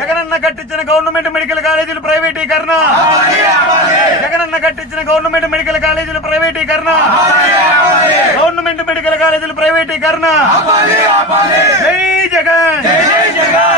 జగనన్న కట్టించిన government medical కాలేజీలు ప్రైవేటీకరణ, జగనన్న కట్టించిన గవర్నమెంట్ మెడికల్ కాలేజీలు ప్రైవేటీకరణ, గవర్నమెంట్ మెడికల్ కాలేజీలు ప్రైవేటీకరణ. జై జగన్.